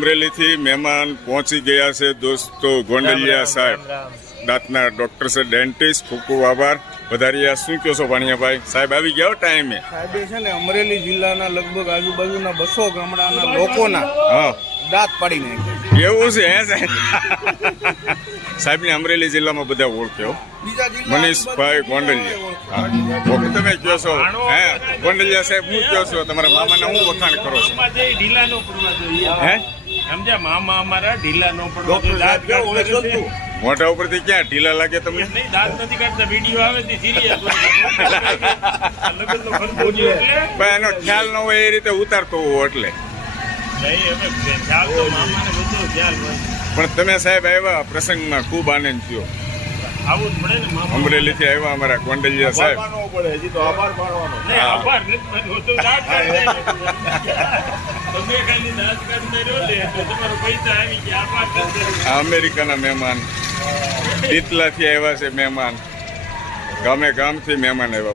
અમરેલીથી મહેમાન પહોંચી ગયા છે દોસ્તો ગોંડલિયા સાહેબ. દાંતના ડોક્ટર છે ડેન્ટિસ્ટ ખૂબ ખૂબ આભાર. વધારીયા શું કહો છો ભાણિયાભાઈ સાહેબ આવી ગયા ટાઈમે? સાહેબે છે ને અમરેલી જિલ્લાના લગભગ આજુબાજુના બસો ગામડાના લોકોના હા. દાંત પાડી નાખ્યા એવું છે હે સાહેબ? ને અમરેલી જિલ્લામાં બધા ઓળખે હો. બીજા મનીષભાઈ ગોંડલિયા. ઓકે, તમે કહો છો? હે ગોંડલિયા સાહેબ હું કહો છો? તમારા મામાને હું વખાણ કરો છો? મામા જે ઢીલા નો પડવા જોઈએ. હે? સમજ્યા? મામા અમારા ઢીલા નો પડવા ઉપરથી ક્યાં ઢીલા લાગે તમને? નહીં દાંત નથી કાઢતા. વીડિયો આવે છે સિરિયસ લગન નો ખર્ચો છે એટલે. પણ એનો ખ્યાલ ન હોય એ રીતે ઉતારતો હોવો એટલે. નહીં ખ્યાલ તો મામાને પણ તમે સાહેબ આવ્યા પ્રસંગમાં ખૂબ આનંદ થયો. આવું જ પડે ને મામા અમરેલીથી આવ્યા અમારા કોંડલિયા સાહેબ. પડે હજી તો આભાર માનવાનો નહીં, આભાર તો દાંત કાઢી તમે ખાલી દાંત કાઢી રહ્યો ને તો તમારો પૈસા આવી ગયા આભાર અમેરિકાના મહેમાન. ડીતલાથી આવ્યા છે મહેમાન. ગામે ગામથી મહેમાન આવ્યા.